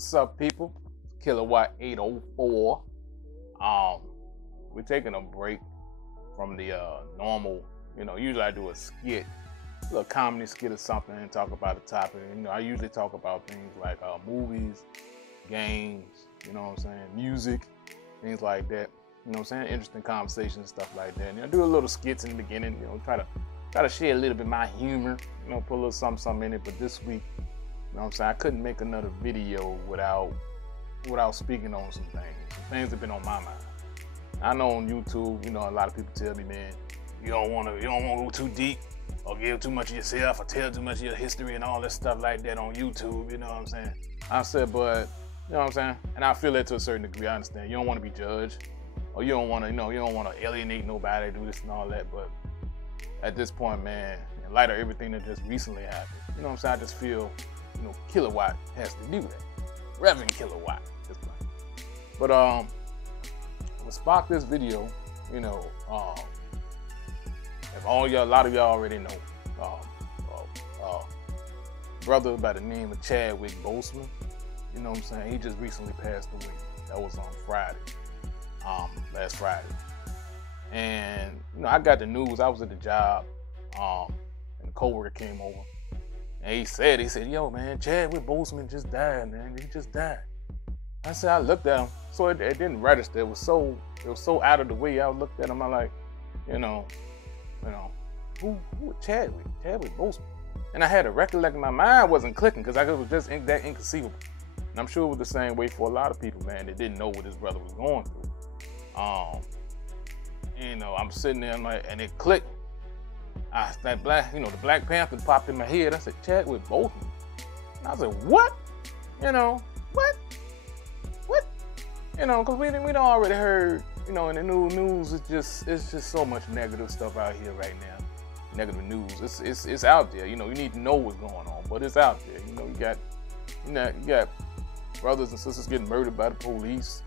What's up, people? Kilowatt 804. We're taking a break from the normal. Usually I do a skit, a little comedy skit or something, and talk about a topic. I usually talk about things like movies, games. Music, things like that. Interesting conversations, stuff like that. And I do a little skits in the beginning. Try to share a little bit of my humor. Put a little something in it. But this week, I couldn't make another video without speaking on some things. Some things that have been on my mind. I know on YouTube, a lot of people tell me, man, you don't want to go too deep or give too much of yourself or tell too much of your history and all that stuff like that on YouTube. I said, but and I feel that to a certain degree. I understand. You don't want to be judged, or you don't want to, you don't want to alienate nobody, do this and all that. But at this point, man, in light of everything that just recently happened, I just feel, Kilowatt has to do that. Reverend Kilowatt at this point. But what sparked this video, if a lot of y'all already know, brother by the name of Chadwick Boseman, he just recently passed away. That was on Friday, last Friday. And, I got the news. I was at the job, and a coworker came over. And he said, yo, man, Chadwick Boseman just died, man. He just died. I said, I looked at him. So it didn't register. It was so out of the way. I looked at him. I'm like, who Chadwick? Chadwick Boseman. And I had to recollect. My mind wasn't clicking because it was just that inconceivable. And I'm sure it was the same way for a lot of people, man, that didn't know what his brother was going through. I'm sitting there, and it clicked. The Black Panther popped in my head. I said, Chadwick Boseman. And I said, what? What? Because we done already heard, in the news, it's just so much negative stuff out here right now. Negative news. It's out there. You need to know what's going on, but it's out there. You got brothers and sisters getting murdered by the police.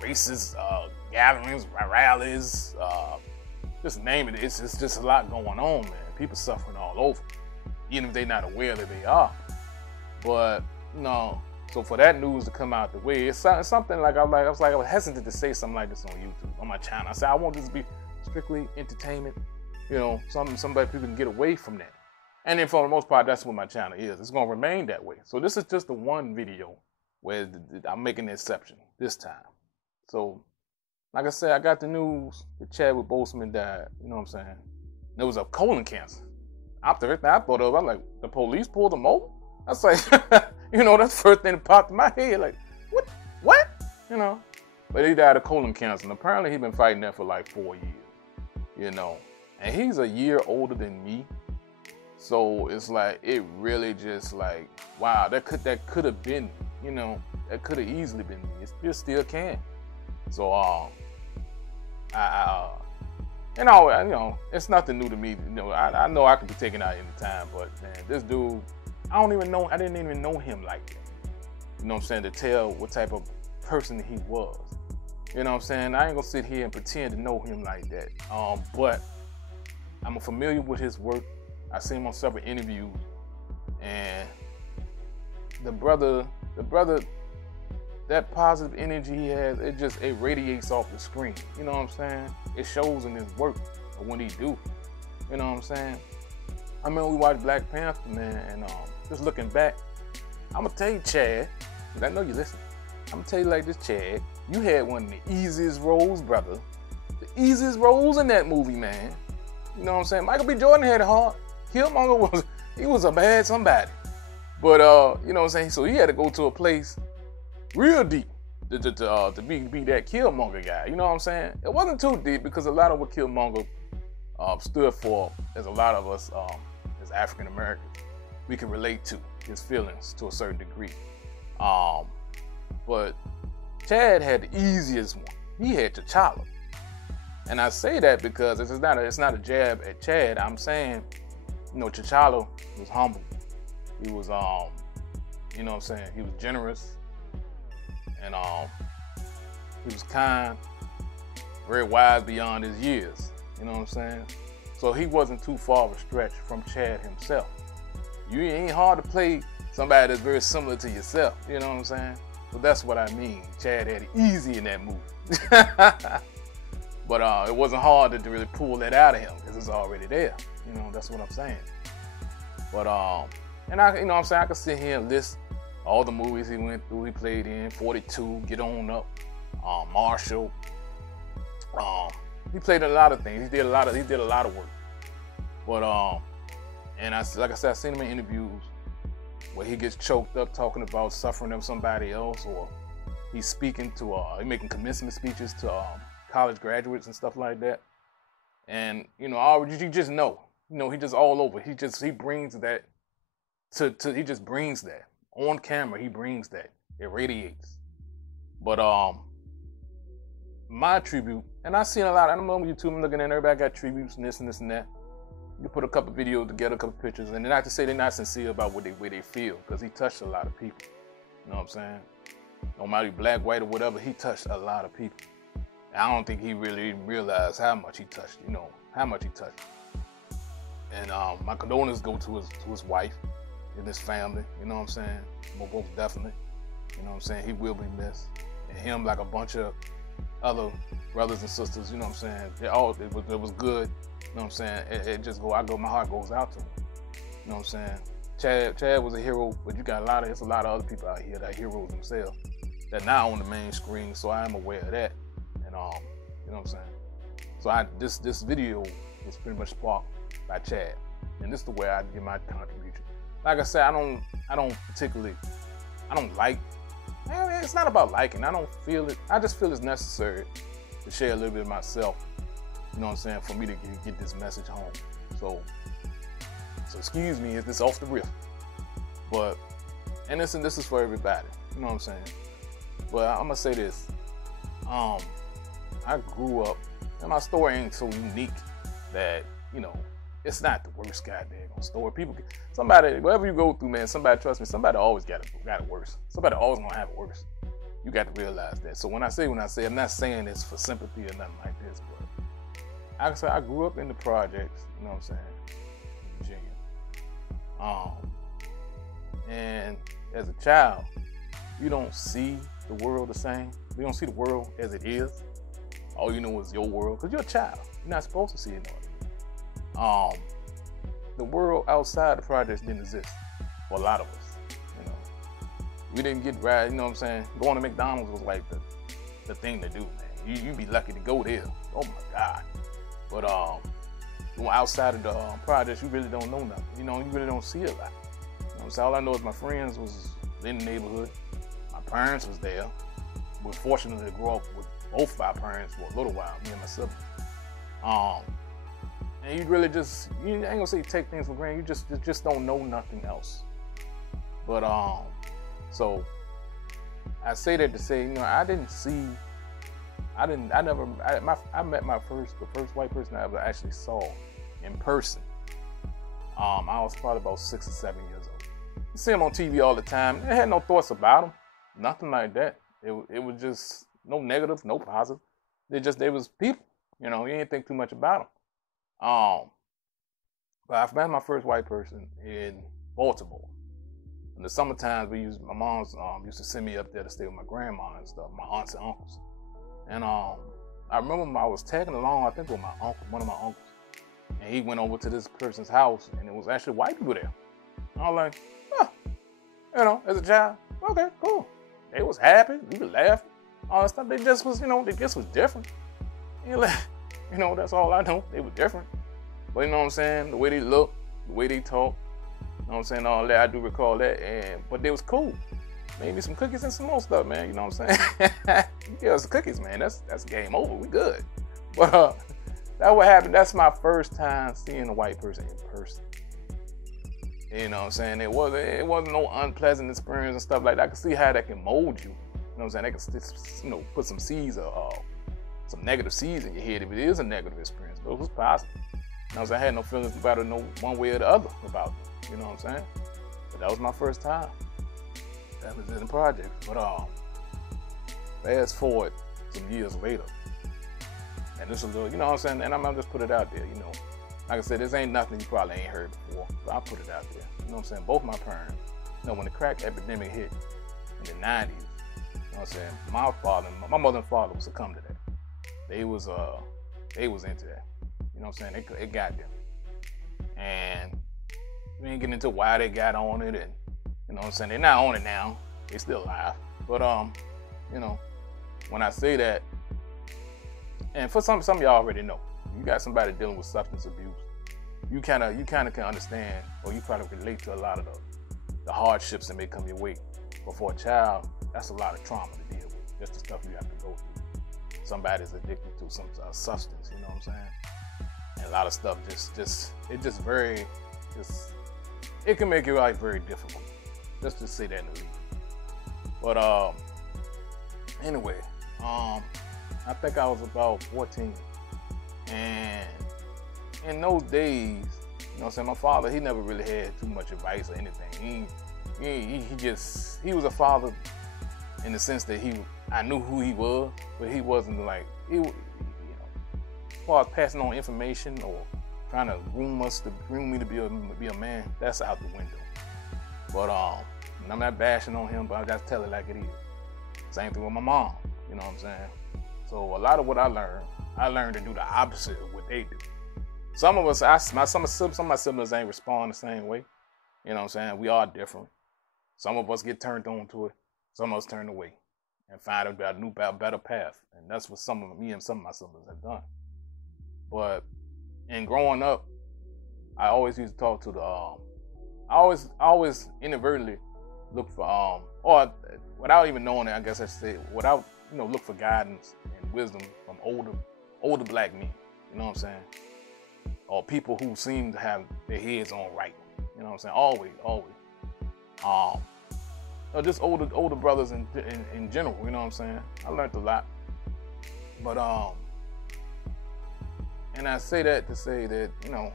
Racist gatherings, rallies, just name it. It's just a lot going on, man. People suffering all over, even if they're not aware that they are. But so for that news to come out the way, it's something like I was hesitant to say something like this on YouTube, on my channel. I said I want this to be strictly entertainment. Somebody people can get away from that. And then for the most part, that's what my channel is. It's gonna remain that way. So this is just the one video where I'm making an exception this time. So, like I said, I got the news that Chadwick Boseman died. There was a colon cancer. After everything I thought of, I'm like, the police pulled him over? I was like, that's the first thing that popped in my head. Like, what? But he died of colon cancer. And apparently he's been fighting that for like 4 years, And he's a year older than me. So it's like, it really just like, wow, that could have been, that could have easily been me. It still can. So, it's nothing new to me. I know I could be taken out any time, but man, this dude, I didn't even know him like that. To tell what type of person he was. I ain't gonna sit here and pretend to know him like that. But I'm familiar with his work. I seen him on several interviews, and the brother, that positive energy he has, it radiates off the screen. It shows in his work or when he do. I remember we watched Black Panther, man, and just looking back, I'm gonna tell you, Chad, because I know you listen. I'm gonna tell you like this, Chad. You had one of the easiest roles, brother. The easiest roles in that movie, man. Michael B. Jordan had it hard. Killmonger was a bad somebody. But so he had to go to a place real deep to be that Killmonger guy. It wasn't too deep because a lot of what Killmonger stood for, as a lot of us as African Americans, we can relate to his feelings to a certain degree. But Chad had the easiest one. He had T'Challa. And I say that because it's not a jab at Chad. I'm saying, T'Challa was humble. He was he was generous. And he was kind, very wise beyond his years. So he wasn't too far of a stretch from Chad himself. You ain't hard to play somebody that's very similar to yourself. You know what I'm saying? So that's what I mean. Chad had it easy in that movie. But it wasn't hard to really pull that out of him because it's already there. You know, that's what I'm saying. But and I, you know what I'm saying, I could sit here and list all the movies he went through, he played in, 42, Get On Up, Marshall. He played in a lot of things. He did a lot of work. But and like I said, I seen him in interviews where he gets choked up talking about suffering of somebody else, or he's speaking to he's making commencement speeches to college graduates and stuff like that. And you know, you just know, you know, he just all over. He brings that he just brings that on camera. He brings that. It radiates. But my tribute, and I've seen a lot. I don't know on YouTube. I'm looking at everybody got tributes and this and this and that. You put a couple videos together, a couple pictures, and not to say they're not sincere about what they feel, because he touched a lot of people. You know what I'm saying? No matter black, white, or whatever, he touched a lot of people. I don't think he really realized how much he touched. You know how much he touched. And my condolences go to his wife and his family. You know what I'm saying? Most definitely. You know what I'm saying? He will be missed. And him, like a bunch of other brothers and sisters. You know what I'm saying? It was good. You know what I'm saying? My heart goes out to him. You know what I'm saying? Chad was a hero, but there's a lot of other people out here that are heroes themselves that now on the main screen, so I am aware of that. And you know what I'm saying? So this video was pretty much sparked by Chad. And this is the way I give my contribution. Like I said, I don't like, it's not about liking. I don't feel it. I just feel it's necessary to share a little bit of myself. You know what I'm saying? For me to get this message home. So excuse me if this off the riff. But, and this is for everybody. You know what I'm saying? But I'm gonna say this. I grew up, and my story ain't so unique that, you know, it's not the worst goddamn story. Somebody, whatever you go through, man, somebody, trust me, somebody always got it worse. Somebody always gonna have it worse. You got to realize that. So when I say, I'm not saying this for sympathy or nothing like this, but like I said, I grew up in the projects, you know what I'm saying, in Virginia. And as a child, you don't see the world the same. You don't see the world as it is. All you know is your world, because you're a child. You're not supposed to see it no other. The world outside the projects didn't exist for a lot of us. You know, we didn't get right. You know what I'm saying? Going to McDonald's was like the thing to do, man. You'd be lucky to go there. Oh my God. But outside of the projects, you really don't know nothing. You know, you really don't see a lot. You know what I'm saying? All I know is my friends was in the neighborhood. My parents was there. We're fortunate to grow up with both of our parents for a little while, me and my siblings. And you really just, you ain't gonna say you take things for granted, you just don't know nothing else. But so I say that to say, you know, I met the first white person I ever actually saw in person. I was probably about 6 or 7 years old. You see him on TV all the time. I had no thoughts about him, nothing like that. It was just no negative, no positive. They was people, you know. You didn't think too much about them. But I met my first white person in Baltimore. In the summertime, my mom's used to send me up there to stay with my grandma and stuff, my aunts and uncles. And I remember I was tagging along, I think with my uncle, one of my uncles. And he went over to this person's house, and it was actually white people there. And I was like, huh, you know, as a child, okay, cool. They was happy, we were laughing, all that stuff. They just was, you know, they just was different. You know, that's all I know. They were different. But you know what I'm saying? The way they look, the way they talk, you know what I'm saying? All that, I do recall that. But they was cool. Made me some cookies and some more stuff, man. You know what I'm saying? You give us some cookies, man. That's game over. We good. But that's what happened. That's my first time seeing a white person in person. You know what I'm saying? It wasn't no unpleasant experience and stuff like that. I can see how that can mold you. You know what I'm saying? They can, you know, put some seeds or some negative seeds in your head if it is a negative experience. But it was positive. You know what I'm saying? I had no feelings about it, no one way or the other about it. You know what I'm saying? But that was my first time. That was in the project. But fast forward some years later, and this is a little, you know what I'm saying? And I'm gonna just put it out there, you know. like I said, this ain't nothing you probably ain't heard before, but I'll put it out there. You know what I'm saying? Both my parents, you know, when the crack epidemic hit in the 90s, you know what I'm saying, my mother and father was succumb to that. They was into that. You know what I'm saying? It got them. And we ain't getting into why they got on it, and you know what I'm saying, they're not on it now. They still alive. But you know, when I say that, and for some of y'all already know, you got somebody dealing with substance abuse, you kinda can understand, or you probably relate to a lot of the hardships that may come your way. But for a child, that's a lot of trauma to deal with. Just the stuff you have to go through. Somebody's addicted to some substance, you know what I'm saying? And a lot of stuff it can make your life very difficult. Just to say that in the least. But anyway, I think I was about 14, and in those days, you know what I'm saying, my father, he never really had too much advice or anything. He was a father in the sense that I knew who he was, but he wasn't like, you know, as far as passing on information or trying to groom me to be a man, that's out the window. But and I'm not bashing on him, but I just tell it like it is. Same thing with my mom, you know what I'm saying? So a lot of what I learned to do the opposite of what they do. Some of us, some of my siblings ain't respond the same way. You know what I'm saying? We are different. Some of us get turned on to it. Some of us turn away and find a better path. And that's what me and some of my siblings have done. But in growing up, I always used to talk to I always inadvertently look for, or without even knowing it, I guess I should say, without, you know, look for guidance and wisdom from older black men, you know what I'm saying? Or people who seem to have their heads on right, you know what I'm saying? Always. Or just older brothers in general, you know what I'm saying? I learned a lot. But, and I say that to say that, you know,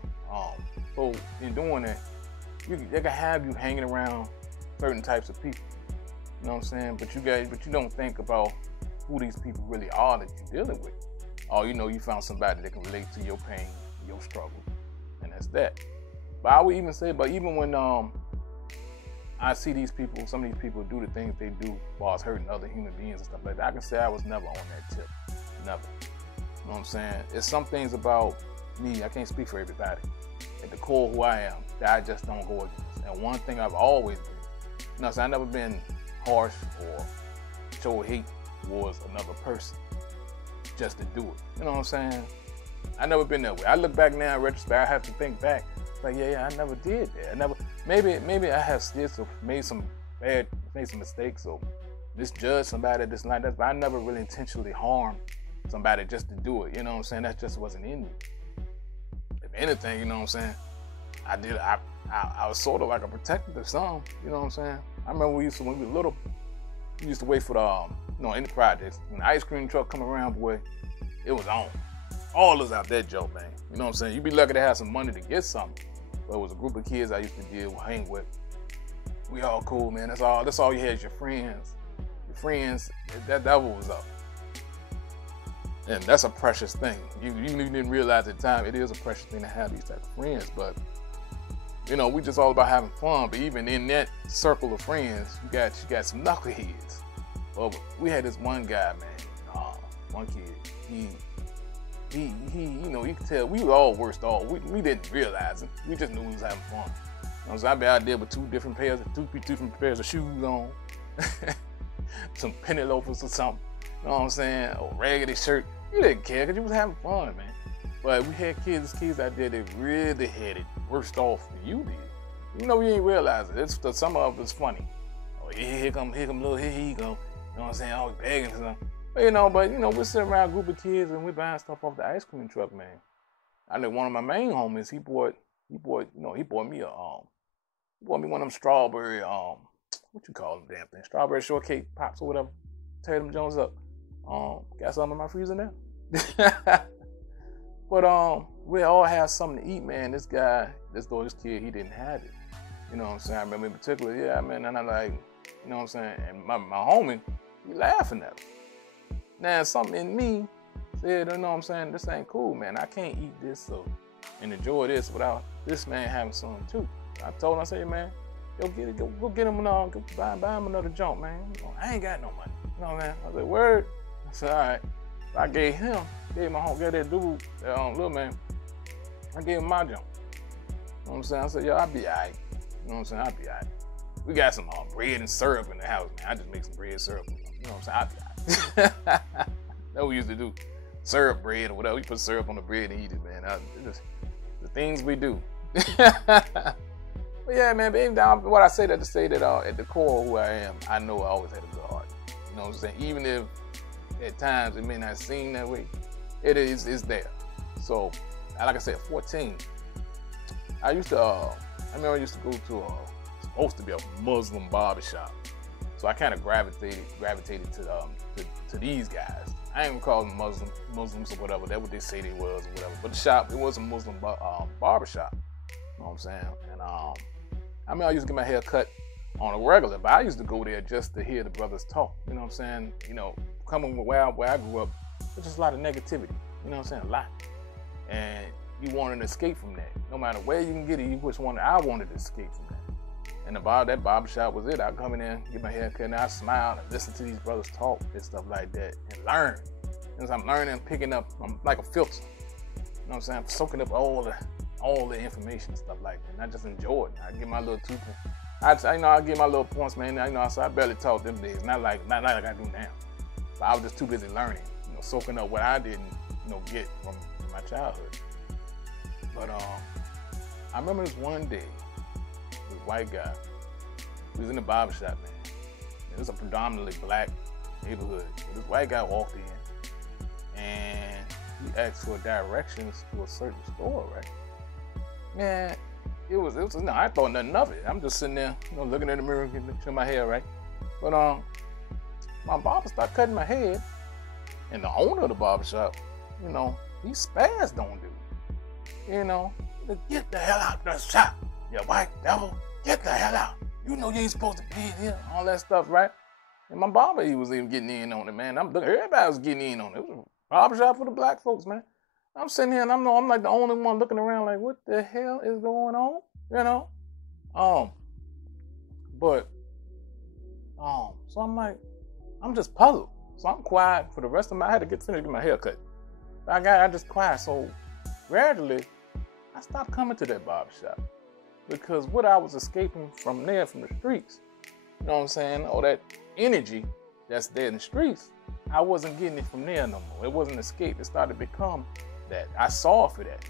so in doing that, they can have you hanging around certain types of people, you know what I'm saying? But you don't think about who these people really are that you're dealing with. Or, you know, you found somebody that can relate to your pain, your struggle, and that's that. But I would even say, even when I see these people, some of these people do the things they do while it's hurting other human beings and stuff like that, I can say I was never on that tip. Never. You know what I'm saying? It's some things about me, I can't speak for everybody, at the core of who I am, that I just don't go against. And one thing I've always been, you know, so I've never been harsh or show hate towards another person just to do it. You know what I'm saying? I never been that way. I look back now in retrospect, I have to think back. Like, yeah, I never did that. Maybe I have made some mistakes or misjudged somebody, this and like that, but I never really intentionally harmed somebody just to do it. You know what I'm saying? That just wasn't in me. If anything, you know what I'm saying, I was sort of like a protector of some, you know what I'm saying? I remember when we were little, we used to wait for the, in the projects, when the ice cream truck come around, boy, it was on. All us out that joke, man. You know what I'm saying? You'd be lucky to have some money to get something. But it was a group of kids I used to hang with. We all cool, man. That's all you had is your friends. Your friends, that was up. And that's a precious thing. You didn't realize at the time, it is a precious thing to have these type of friends. But, you know, we just all about having fun. But even in that circle of friends, you got some knuckleheads. Well, we had this one guy, man. One kid. He, you know, you could tell we were all worst off. We didn't realize it. We just knew we was having fun. You know, so I'd be out there with two different pairs of shoes on, some penny loafers or something. You know what I'm saying? Or raggedy shirt. You didn't care because you was having fun, man. But we had kids out there that really had it worse off than you did. You know, we ain't realize it. Some of it's funny. Oh, here come little, here he go. You know what I'm saying? Always begging or something. But you know, we're sitting around a group of kids and we're buying stuff off the ice cream truck, man. I know one of my main homies, he bought me one of them strawberry, what you call them damn thing? Strawberry shortcake pops or whatever. Tear them Jones up. Got some in my freezer now. But we all have something to eat, man. This kid, he didn't have it. You know what I'm saying? I remember in particular, yeah, man, and I like, you know what I'm saying? And my homie, he laughing at him. Now, something in me said, you know what I'm saying, this ain't cool, man. I can't eat this. So and enjoy this without this man having some too. I told him, I said, hey, man, go get it, go get him another, go buy him another junk, man. I ain't got no money. You know what I'm saying? I said, word. I said, all right. So I gave that dude, little man, I gave him my junk. You know what I'm saying? I said, yo, I'll be all right. You know what I'm saying? I'll be all right. We got some bread and syrup in the house, man. I just make some bread and syrup. You know what I'm saying? I'll be all right. That's what we used to do. Syrup bread or whatever. We put syrup on the bread and eat it, man. Just the things we do. But yeah, man, but even down, what I say that to say that at the core of who I am, I know I always had a good heart. You know what I'm saying? Even if at times it may not seem that way, it's there. So, like I said, 14, I remember I used to go to supposed to be a Muslim barbershop. So I kind of gravitated to these guys. I ain't even call them Muslims or whatever. That's what they say they was or whatever. But the shop, it was a Muslim barbershop. You know what I'm saying? And I used to get my hair cut on a regular, but I used to go there just to hear the brothers talk. You know what I'm saying? You know, coming where I grew up, there's just a lot of negativity. You know what I'm saying? A lot. And you wanted to escape from that. No matter where you can get it, I wanted to escape from that. And that barbershop was it. I'd come in there, get my hair cut, and I'd smile and listen to these brothers talk and stuff like that and learn. As I'm learning, picking up, I'm like a filter. You know what I'm saying? I'm soaking up all the information and stuff like that. And I just enjoy it. I get my little 2 points. I get my little points, man. So I barely talk them days. Not like I do now. But I was just too busy learning, soaking up what I didn't, get from my childhood. But I remember this one day, this white guy, he was in the barbershop, man. It was a predominantly black neighborhood. But this white guy walked in and he asked for directions to a certain store, right? Man, it was I thought nothing of it. I'm just sitting there, looking in the mirror, getting my hair, right? But my barber started cutting my head, and the owner of the barbershop, he spazzed on dude. Get the hell out the shop, you white devil. Get the hell out. You ain't supposed to be in here. All that stuff, right? And my barber, he was even getting in on it, man. Everybody was getting in on it. It was a barbershop for the black folks, man. I'm sitting here and I'm like the only one looking around like, what the hell is going on? So I'm like, I'm just puzzled. So I'm quiet for the rest of I had to finish my hair cut. I just quiet. So gradually, I stopped coming to that barbershop because what I was escaping from the streets, you know what I'm saying? All that energy that's there in the streets, I wasn't getting it from there no more. It wasn't escape. It started to become that. I saw for that.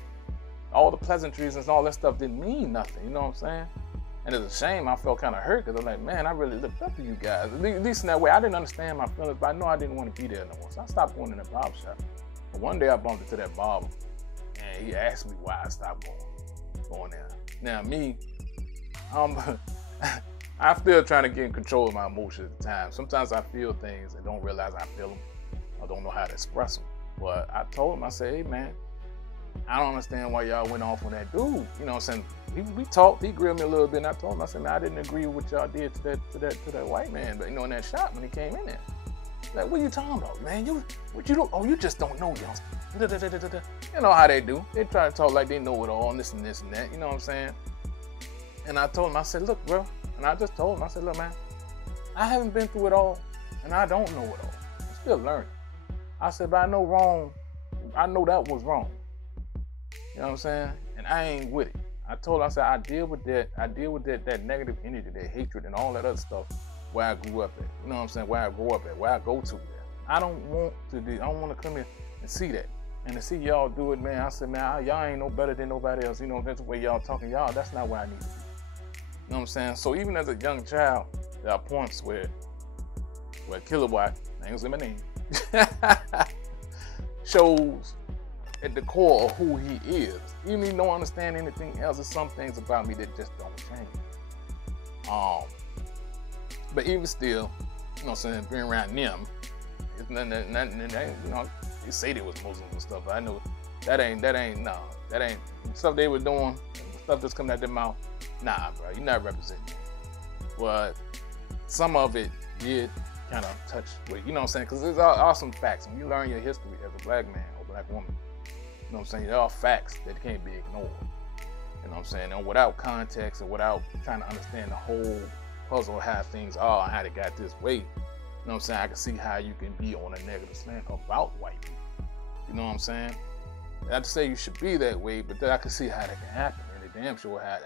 All the pleasantries and all that stuff didn't mean nothing, you know what I'm saying? And it's a shame. I felt kind of hurt because I'm like, man, I really looked up to you guys. At least in that way, I didn't understand my feelings, but I know I didn't want to be there no more. So I stopped going in the barbershop. But one day I bumped into that barber, and he asked me why I stopped going there. Now me, I'm still trying to get in control of my emotions at the time. Sometimes I feel things and don't realize I feel them or don't know how to express them. But I told him, I said, hey man, I don't understand why y'all went off on that dude. You know what I'm saying? We talked, he grilled me a little bit, and I told him, I said, man, I didn't agree with what y'all did to that white man, but in that shop when he came in there. Like, what are you talking about, man? You just don't know, youngster. You know how they do. They try to talk like they know it all, and this and that, you know what I'm saying? And I told him, I said, look, bro, and I just told him, I said, look, man, I haven't been through it all, and I don't know it all. I'm still learning. I said, but I know that was wrong. You know what I'm saying? And I ain't with it. I told him, I said, I deal with that negative energy, that hatred and all that other stuff where I grew up at. You know what I'm saying? Where I grew up at, where I go to. I don't want to come here and see that. And to see y'all do it, man, I said, man, y'all ain't no better than nobody else. You know, that's the way y'all talking. Y'all, that's not where I need to be. You know what I'm saying? So even as a young child, there are points where Kilowatt, I ain't gonna say my name, shows at the core of who he is. Even if you don't understand anything else, there's some things about me that just don't change. But even still, you know what I'm saying, being around them, it's nothing, you know, they say they was Muslims and stuff, but I know that ain't stuff they were doing, stuff that's coming out their mouth. Nah, bro, you're not representing me. But some of it did kind of touch with, you know what I'm saying? Because there's awesome facts. When you learn your history as a black man or black woman, know what I'm saying? There are facts that can't be ignored. You know what I'm saying? And without context and without trying to understand the whole puzzle of how things are and how they got this way, you know what I'm saying? I can see how you can be on a negative slant about white people. You know what I'm saying? Not to say you should be that way, but I can see how that can happen. And it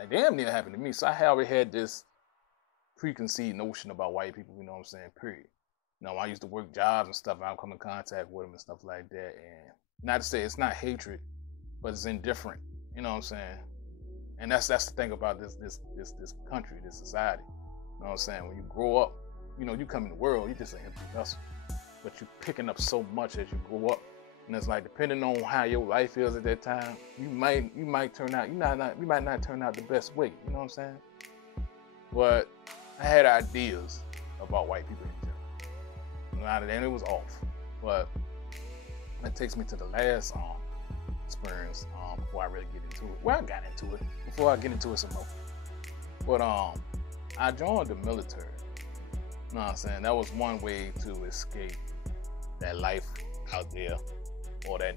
damn near happened to me. So I already had this preconceived notion about white people, you know what I'm saying, period. You know, I used to work jobs and stuff, I would come in contact with them and stuff like that. And not to say it's not hatred, but it's indifferent. You know what I'm saying? And that's the thing about this country, this society. You know what I'm saying? When you grow up, you know, you come in the world, you're just an empty vessel. But you're picking up so much as you grow up. And it's like, depending on how your life is at that time, you might turn out, you might not turn out the best way. You know what I'm saying? But I had ideas about white people in general. Now then, it was off. But that takes me to the last experience before I really get into it. Well, I got into it before I get into it some more. But I joined the military. You know what I'm saying? That was one way to escape that life out there, or that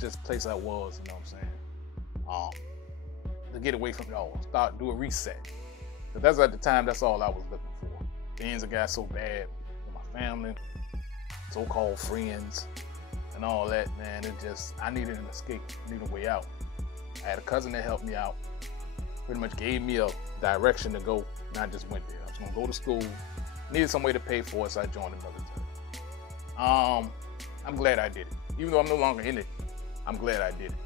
just place I was. You know what I'm saying? To get away from it all, do a reset. But that's at the time. That's all I was looking for. Things that got so bad with my family, so-called friends, and all that. Man, I needed an escape. I needed a way out. I had a cousin that helped me out. Pretty much gave me a direction to go, and I just went there. I was gonna go to school. Needed some way to pay for it, so I joined the military. I'm glad I did it. Even though I'm no longer in it, I'm glad I did it.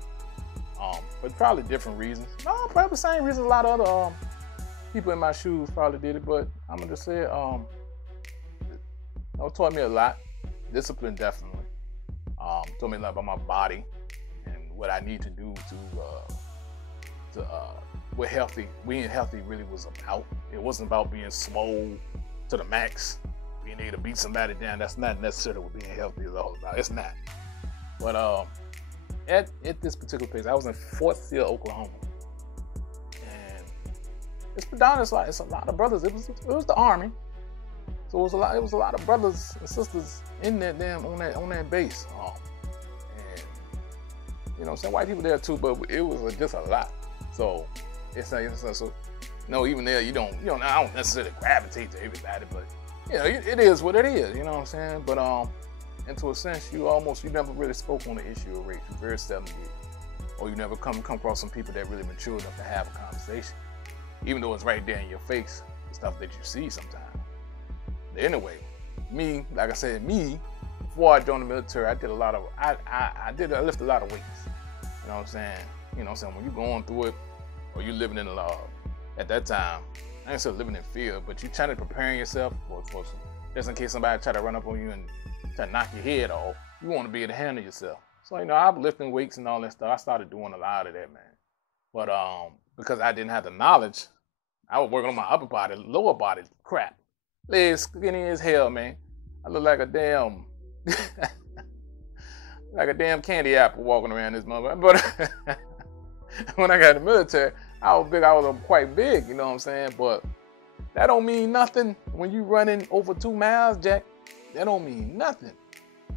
But probably different reasons. No, probably the same reasons a lot of other people in my shoes probably did it. But I'm gonna just say, it taught me a lot. Discipline, definitely. Taught me a lot about my body and what I need to do to what being healthy really was about. It wasn't about being swole to the max, being able to beat somebody down. That's not necessarily what being healthy is all about. It's not. But at this particular place, I was in Fort Sill, Oklahoma, and it's predominantly it's a lot of brothers. It was the Army, so it was a lot of brothers and sisters in that on that base. And you know, some white people there too, but it was just a lot. So it's so no, even there I don't necessarily gravitate to everybody, but you know, it is what it is. You know what I'm saying? But and to a sense, you never really spoke on the issue of race. You very seldom did, or you never come across some people that really mature enough to have a conversation, even though it's right there in your face, the stuff that you see sometimes. But anyway, like I said, before I joined the military, I did a lot of I lift a lot of weights. You know what I'm saying? You know what I'm saying? When you're going through it, or you living in a at that time, I ain't still living in fear, but you trying to prepare yourself for just in case somebody try to run up on you and try to knock your head off. You want to be able to handle yourself. So, you know, I was lifting weights and all that stuff. I started doing a lot of that, man. But because I didn't have the knowledge, I was working on my upper body, lower body, crap. Legs skinny as hell, man. I look like a damn candy apple walking around this mother. But when I got in the military, I was big. I was quite big, you know what I'm saying? But that don't mean nothing when you running over 2 miles, Jack. That don't mean nothing.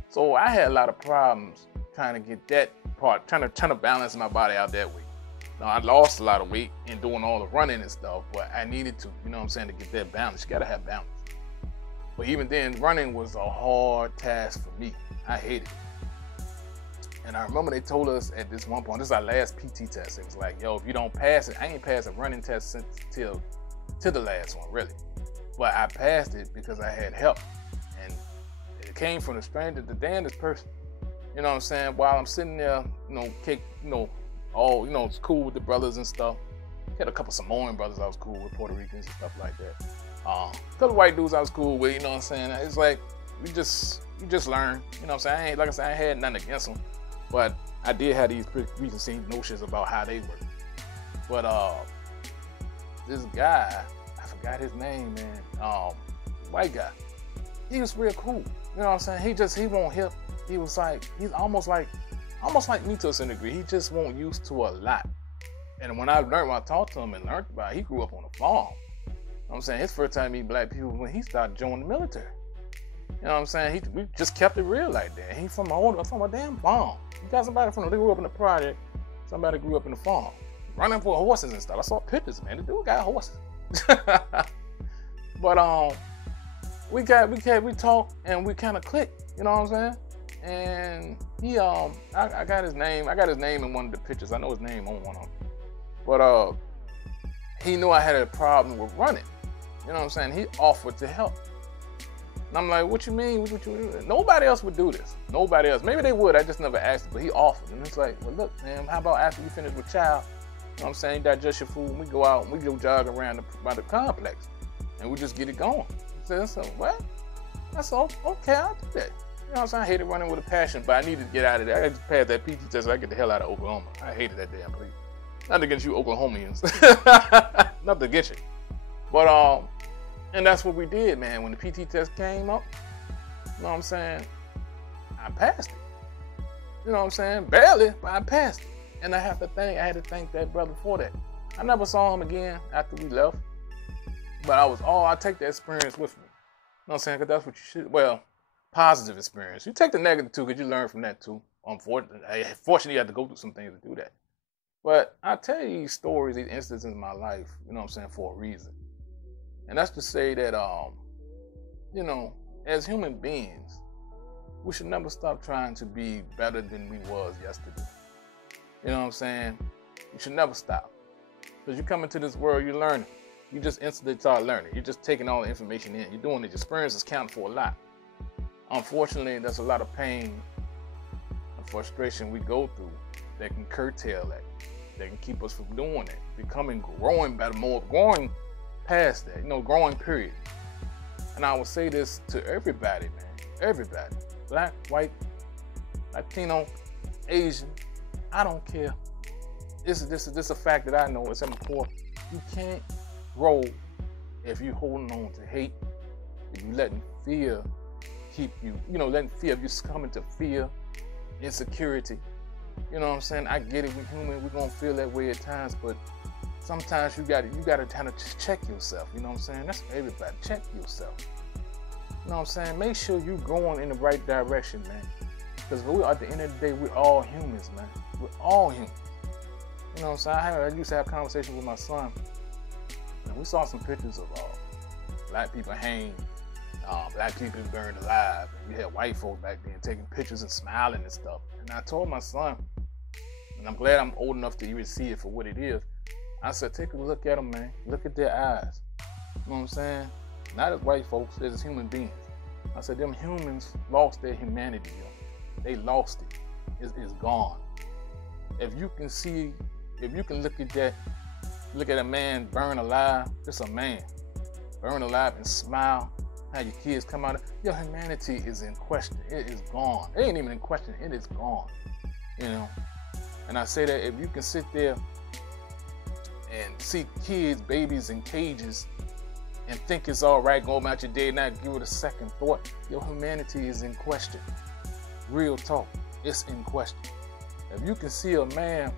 So I had a lot of problems trying to get that part, trying to balance my body out that way. Now I lost a lot of weight in doing all the running and stuff, but I needed to, you know what I'm saying, to get that balance. You gotta have balance. But even then, running was a hard task for me. I hated it. And I remember they told us at this one point, this is our last PT test. It was like, yo, if you don't pass it, I ain't passed a running test since till the last one, really. But I passed it because I had help. And it came from the stranger, the damnedest person. You know what I'm saying? While I'm sitting there, it's cool with the brothers and stuff. Had a couple Samoan brothers I was cool with, Puerto Ricans and stuff like that. A couple white dudes I was cool with, you know what I'm saying? It's like, you just learn. You know what I'm saying? I ain't had nothing against them. But I did have these preconceived notions about how they work. But this guy, I forgot his name, man. White guy. He was real cool. You know what I'm saying? He won't help. He was like, he's almost like me to a certain degree. He just won't used to a lot. And when I talked to him and learned about it, he grew up on a farm. You know what I'm saying? His first time meeting black people when he started joining the military. You You know what I'm saying? We just kept it real like that. He from a damn farm. You got somebody they grew up in the project. Somebody grew up in the farm, running for horses and stuff. I saw pictures, man. The dude got horses. But we talked and we kind of clicked. You know what I'm saying? And he I got his name. I got his name in one of the pictures. I know his name on one of them. But he knew I had a problem with running. You know what I'm saying? He offered to help. And I'm like, what you mean? What you do? Nobody else would do this. Nobody else. Maybe they would. I just never asked. But he offered. And it's like, well, look, man, how about after you finish with child, you know what I'm saying, digest your food, and we go out and we go jog around by the complex. And we just get it going. So, what? That's all. Okay, I'll do that. You know what I'm saying? I hated running with a passion, but I needed to get out of there. I just passed that PT test so I get the hell out of Oklahoma. I hated that damn place. Not against you Oklahomians. Not against you. But, and that's what we did, man. When the PT test came up, you know what I'm saying? I passed it. You know what I'm saying? Barely, but I passed it. And I had to thank that brother for that. I never saw him again after we left. But I take the experience with me. You know what I'm saying? Because that's what you should, well, positive experience. You take the negative too, because you learn from that too. Fortunately, you had to go through some things to do that. But I tell you these stories, these instances in my life, you know what I'm saying, for a reason. And that's to say that, you know, as human beings, we should never stop trying to be better than we was yesterday. You know what I'm saying? You should never stop. Because you come into this world, you're learning. You just instantly start learning. You're just taking all the information in. You're doing it. Your experiences count for a lot. Unfortunately, there's a lot of pain and frustration we go through that can curtail that. That can keep us from doing that. Growing past that, you know, growing period. And I will say this to everybody, man. Everybody. Black, white, Latino, Asian. I don't care. This is a fact that I know. It's in my core. You can't grow if you're holding on to hate, if you're letting fear keep you, letting fear, if you're succumbing to fear, insecurity. You know what I'm saying? I get it, we're human, we're gonna feel that way at times, but sometimes you gotta kind of check yourself, you know what I'm saying? That's for everybody. Check yourself. You know what I'm saying? Make sure you're going in the right direction, man. Because at the end of the day, we're all humans, man. We're all humans. You know what I'm saying? I used to have conversations with my son, and we saw some pictures of black people hanged, black people burned alive. And we had white folk back then taking pictures and smiling and stuff. And I told my son, and I'm glad I'm old enough to even see it for what it is. I said, take a look at them, man. Look at their eyes. You know what I'm saying? Not as white folks, as human beings. I said, them humans lost their humanity. They lost it. It's gone. If you can look at a man burn alive, just a man, burn alive and smile, how your kids come out, your humanity is in question. It is gone. It ain't even in question, it is gone. You know? And I say that if you can sit there and see kids, babies in cages, and think it's all right, go about your day, not give it a second thought, your humanity is in question. Real talk, it's in question. If you can see a man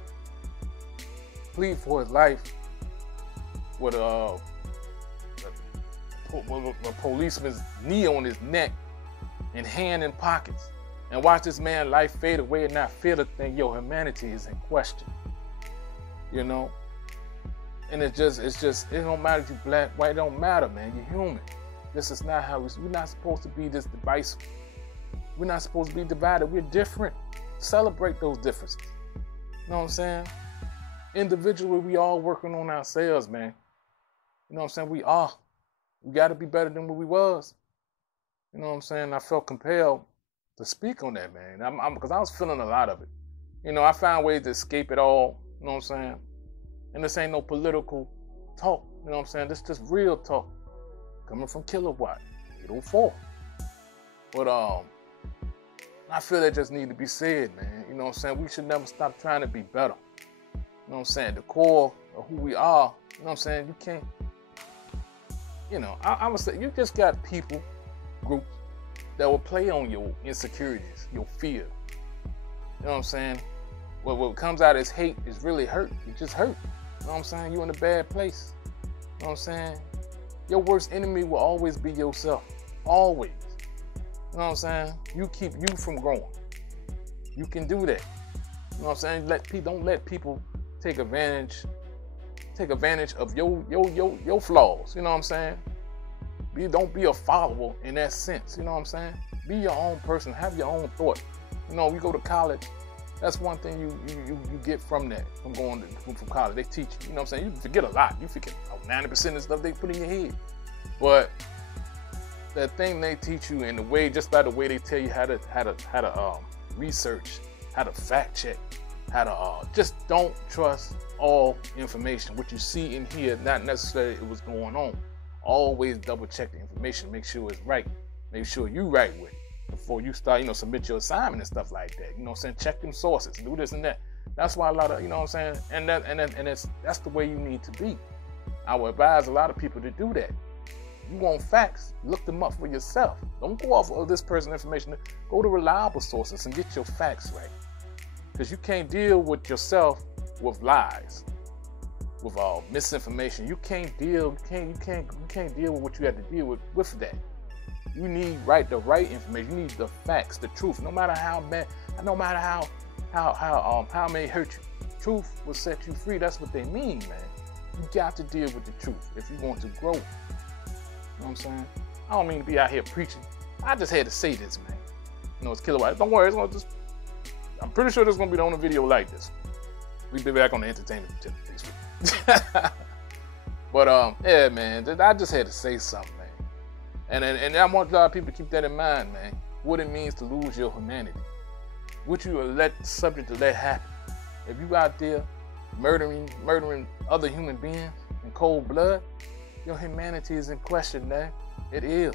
plead for his life with a policeman's knee on his neck and hand in pockets, and watch this man's life fade away and not feel a thing, your humanity is in question. You know? And it don't matter if you're black, white, it don't matter, man. You're human. This is not how we're not supposed to be this divisive. We're not supposed to be divided. We're different. Celebrate those differences. You know what I'm saying? Individually, we all working on ourselves, man. You know what I'm saying? We are. We got to be better than what we was. You know what I'm saying? I felt compelled to speak on that, man. Because I was feeling a lot of it. You know, I found ways to escape it all. You know what I'm saying? And this ain't no political talk. You know what I'm saying? This is just real talk. Coming from Kilowatt, 804. But I feel that just need to be said, man. You know what I'm saying? We should never stop trying to be better. You know what I'm saying? The core of who we are, you know what I'm saying? You can't, I would say you just got people, groups, that will play on your insecurities, your fear. You know what I'm saying? What comes out as hate is really hurt. You just hurt. You know what I'm saying? You in a bad place. You know what I'm saying? Your worst enemy will always be yourself. Always. You know what I'm saying? You keep you from growing. You can do that. You know what I'm saying? Don't let people take advantage of your flaws. You know what I'm saying? Don't be a follower in that sense. You know what I'm saying? Be your own person. Have your own thought. You know, you go to college. That's one thing you get from that, from going from college. They teach you. You know what I'm saying? You forget a lot. You forget 90% of the stuff they put in your head. But that thing they teach you, and the way, just by the way they tell you how to research, how to fact check, how to just don't trust all information. What you see and hear, not necessarily what's going on. Always double check the information. Make sure it's right. Make sure you right with it before you start, submit your assignment and stuff like that. You know what I'm saying? Check them sources, do this and that. That's why a lot of, you know what I'm saying? And that's the way you need to be. I would advise a lot of people to do that. You want facts, look them up for yourself. Don't go off of this person's information. Go to reliable sources and get your facts right. Because you can't deal with yourself with lies, with misinformation. You can't deal with what you have to deal with that. You need the right information. You need the facts, the truth. No matter how it may hurt you, truth will set you free. That's what they mean, man. You got to deal with the truth if you want to grow. You know what I'm saying? I don't mean to be out here preaching. I just had to say this, man. It's Kilowatt. Don't worry, I'm pretty sure there's gonna be on a video like this. We'll be back on the entertainment tip this week. But yeah, man, I just had to say something, man. And I want a lot of people to keep that in mind, man. What it means to lose your humanity. What you are subject to let happen. If you out there murdering other human beings in cold blood, your humanity is in question, man. It is.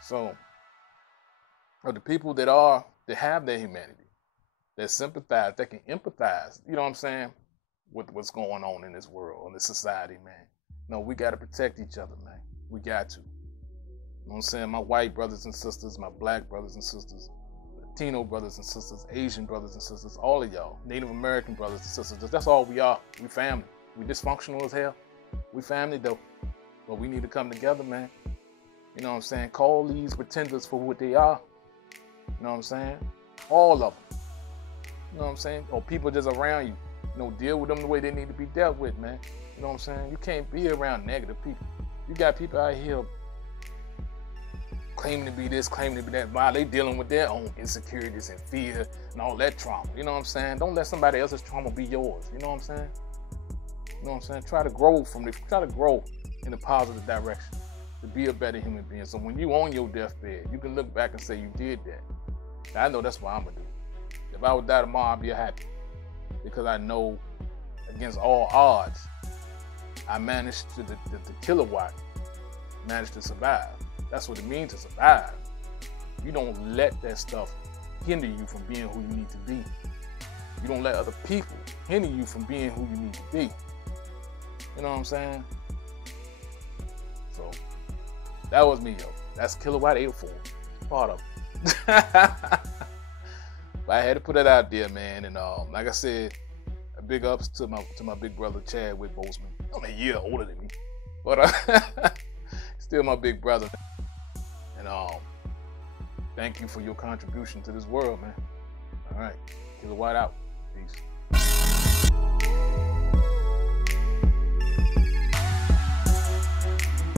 So, for the people that have their humanity, that sympathize, that can empathize, you know what I'm saying, with what's going on in this world, in this society, man. No, we got to protect each other, man. We got to. You know what I'm saying? My white brothers and sisters, my black brothers and sisters, Latino brothers and sisters, Asian brothers and sisters, all of y'all, Native American brothers and sisters, that's all we are. We family. We dysfunctional as hell. We family, though. But we need to come together, man. You know what I'm saying? Call these pretenders for what they are. You know what I'm saying? All of them. You know what I'm saying? Or people just around you. Deal with them the way they need to be dealt with, man. You know what I'm saying? You can't be around negative people. You got people out here claiming to be this, claiming to be that, while they dealing with their own insecurities and fear and all that trauma. You know what I'm saying? Don't let somebody else's trauma be yours. You know what I'm saying? You know what I'm saying? Try to grow in a positive direction, to be a better human being. So when you on your deathbed, you can look back and say you did that. Now, I know that's what I'm gonna do. If I would die tomorrow, I'd be happy, because I know against all odds, I managed to the Kilowatt managed to survive. That's what it means to survive. You don't let that stuff hinder you from being who you need to be. You don't let other people hinder you from being who you need to be. You know what I'm saying? So that was me, yo. That's Kilowatt 804. Part of it. But I had to put that out there, man. And like I said, a big ups to my big brother Chadwick Boseman. I'm a year older than me, but still my big brother. And thank you for your contribution to this world, man. All right, Kilowatt out. Peace.